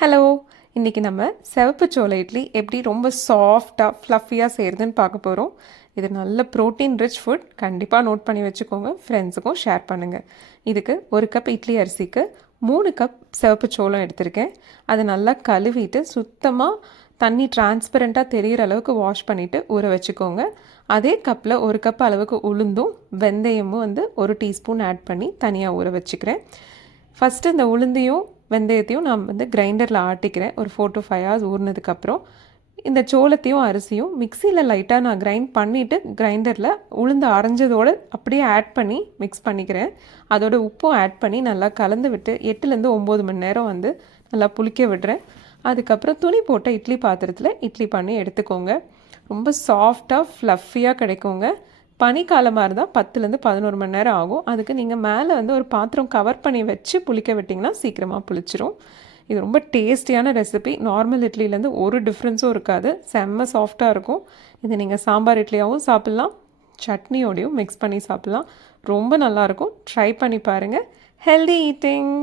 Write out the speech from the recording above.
Hello! இன்றைக்கி நம்ம சிவப்பு சோள இட்லி எப்படி ரொம்ப சாஃப்டாக ஃப்ளஃபியாக செய்கிறதுன்னு பார்க்க போகிறோம். இது நல்ல ப்ரோட்டீன் ரிச் ஃபுட். கண்டிப்பாக நோட் பண்ணி வச்சுக்கோங்க. ஃப்ரெண்ட்ஸுக்கும் ஷேர் பண்ணுங்கள். இதுக்கு 1 கப் இட்லி அரிசிக்கு 3 கப் சிவப்பு சோளம் எடுத்திருக்கேன். அதை நல்லா கழுவிட்டு சுத்தமாக தண்ணி டிரான்ஸ்பரண்ட்டாக தெரிகிற அளவுக்கு வாஷ் பண்ணிவிட்டு ஊற வச்சுக்கோங்க. அதே கப்பில் 1 கப் அளவுக்கு உளுந்தும் வெந்தயமும் 1 டீஸ்பூன் ஆட் பண்ணி தனியாக ஊற வச்சுக்கிறேன். ஃபஸ்ட்டு இந்த உளுந்தையும் வெந்தயத்தையும் நான் கிரைண்டரில் ஆட்டிக்கிறேன். ஒரு 4 to 5 hours ஊறினதுக்கப்புறம் இந்த சோளத்தையும் அரிசியும் மிக்சியில் லைட்டாக நான் கிரைண்ட் பண்ணிவிட்டு கிரைண்டரில் உளுந்து அரைஞ்சதோடு அப்படியே ஆட் பண்ணி மிக்ஸ் பண்ணிக்கிறேன். அதோட உப்பும் ஆட் பண்ணி நல்லா கலந்து விட்டு 8லேருந்து 9 மணி நேரம் நல்லா புளிக்க விடுறேன். அதுக்கப்புறம் துணி போட்ட இட்லி பாத்திரத்தில் இட்லி பண்ணி எடுத்துக்கோங்க. ரொம்ப சாஃப்டாக ஃப்ளஃபியாக கிடைக்குங்க. பனிக்காலமாக இருந்தால் 10லேருந்து 11 மணி நேரம் ஆகும். அதுக்கு நீங்கள் மேலே ஒரு பாத்திரம் கவர் பண்ணி வச்சு புளிக்க விட்டிங்கன்னா சீக்கிரமாக புளிச்சிரும். இது ரொம்ப டேஸ்டியான ரெசிபி. நார்மல் இட்லிலேருந்து ஒரு டிஃப்ரென்ஸும் இருக்காது. செம்ம சாஃப்டாக இருக்கும். இது நீங்கள் சாம்பார் இட்லியாகவும் சாப்பிட்லாம், சட்னியோடையும் மிக்ஸ் பண்ணி சாப்பிட்லாம். ரொம்ப நல்லாயிருக்கும். ட்ரை பண்ணி பாருங்கள். Healthy eating.